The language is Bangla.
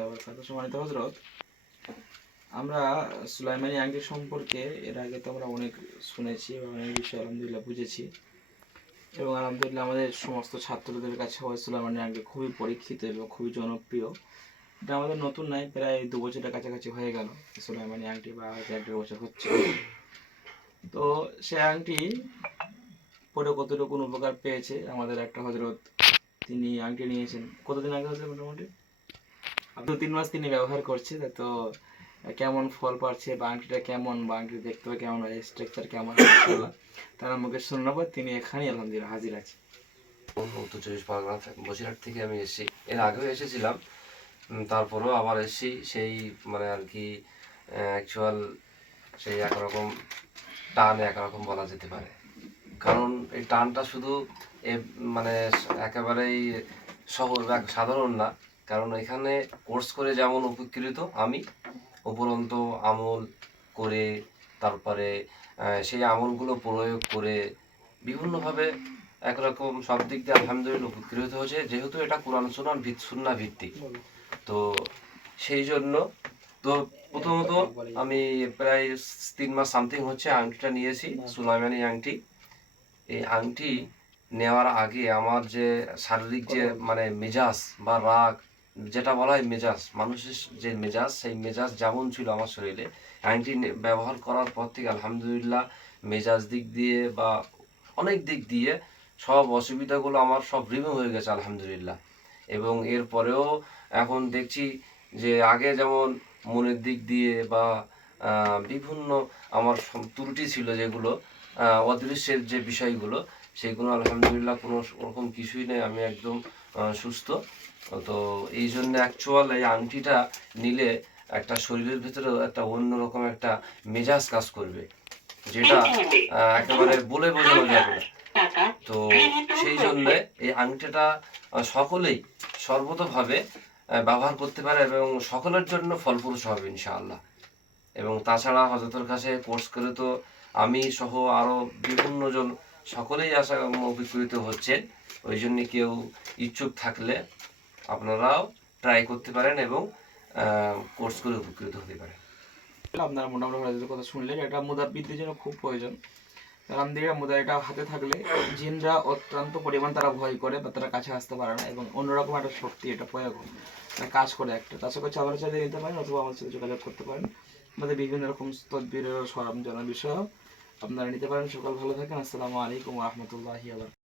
রহমতুল্লাহি ওয়া বারাকাতুহু। সম্মানিত হযরত, আমরা সুলাইমানি আংটি সম্পর্কে এর আগে তো আমরা অনেক শুনেছি বা অনেক বিষয় আলহামদুলিল্লাহ বুঝেছি, এবং আলহামদুলিল্লাহ আমাদের সমস্ত ছাত্রদের কাছে সুলাইমানি আংটি খুবই পরীক্ষিত এবং খুবই জনপ্রিয়। এটা আমাদের নতুন নাই, প্রায় 2 বছরের কাছাকাছি হয়ে গেল সুলাইমানি আংটি, বা হয়তো 1.5 বছর হচ্ছে। তো সে আংটি পরে কতটুকু উপকার পেয়েছে আমাদের একটা হযরত, তিনি আংটি নিয়েছেন কতদিন আগে হচ্ছে, মোটামুটি 2-3 মাস তিনি ব্যবহার করছে। তো কেমন ফল পাচ্ছে বা আংটিটা কেমন, বা আংটি দেখতে কেমন হয়, স্ট্রাকচার কেমন, তার মুখে শোনাবো। তিনি এখানেই আলহামদুলিল্লাহ হাজির আছে। উত্তর চব্বিশ পরগনা বসিরহাট থেকে আমি এসেছি, এর আগেও এসেছিলাম, তারপরেও আবার এসেছি। সেই মানে আর কি অ্যাকচুয়াল সেই একরকম টান একরকম বলা যেতে পারে, কারণ এই টানটা শুধু মানে একেবারেই সহজ সাধারণ না। কারণ এখানে কোর্স করে যেমন উপকৃত আমি, উপরন্ত আমল করে তারপরে সেই আমলগুলো প্রয়োগ করে বিভিন্নভাবে একরকম সব দিক দিয়ে আলহামদুলিল্লাহ উপকৃত হয়েছে, যেহেতু এটা কোরআন সুন্নাহ ভিত্তিক। তো সেই জন্য তো প্রথমত আমি প্রায় 3 মাস সামথিং হচ্ছে আংটিটা নিয়েছি, সুলাইমানি আংটি। এই আংটি নেওয়ার আগে আমার যে শারীরিক যে মানে মেজাজ বা রাগ, যেটা বলা হয় মেজাজ, মানুষের যে মেজাজ, সেই মেজাজ যেমন ছিল আমার শরীরে, আংটি ব্যবহার করার পর থেকে আলহামদুলিল্লাহ মেজাজ দিক দিয়ে বা অনেক দিক দিয়ে সব অসুবিধাগুলো আমার সব রিমুভ হয়ে গেছে আলহামদুলিল্লাহ। এবং এরপরেও এখন দেখছি যে আগে যেমন মনের দিক দিয়ে বা বিভিন্ন আমার ত্রুটি ছিল, যেগুলো অদৃশ্যের যে বিষয়গুলো, সেগুলো আলহামদুলিল্লাহ কোনো রকম কিছুই নেই, আমি একদম সুস্থ। তো এই জন্য অ্যাকচুয়াল এই আংটিটা নিলে একটা শরীরের ভিতরেও একটা অন্যরকম একটা মেজাজ কাজ করবে, যেটা একেবারে বলে বোঝানো যাবে না। তো সেই জন্যে এই আংটিটা সকলেই সর্বতোভাবে ব্যবহার করতে পারে এবং সকলের জন্য ফলপ্রসূ হবে ইনশাআল্লাহ। এবং তাছাড়া হযরতের কাছে কোর্স করে তো আমি সহ আরও বিভিন্ন জন সকলেই আশা উপকৃত হচ্ছেন। ওই জন্য কেউ ইচ্ছুক থাকলে আপনারাও ট্রাই করতে পারেন এবং কোর্স করে উপকৃত হতে পারেন। আপনারা মোটামুটি কথা শুনলেন, এটা মুদাব্বিরদের জন্য খুব প্রয়োজন। আলহামদুলিল্লাহ মুদা এটা হাতে থাকলে জিনরা অত্যন্ত পরিমাণ তারা ভয় করে বা তারা কাছে আসতে পারে না, এবং অন্যরকম একটা শক্তি এটা প্রয়োগ কাজ করে একটা। তার সাথে চালানো চালিয়ে নিতে পারেন, অথবা আমার সাথে যোগাযোগ করতে পারেন। আমাদের বিভিন্ন রকম তদবিরের সরঞ্জামের বিষয় আপনারা নিতে পারেন। সকাল ভালো থাকেন। আসসালামু আলাইকুম ওয়া রাহমাতুল্লাহি ওয়া বারাকাতুহু।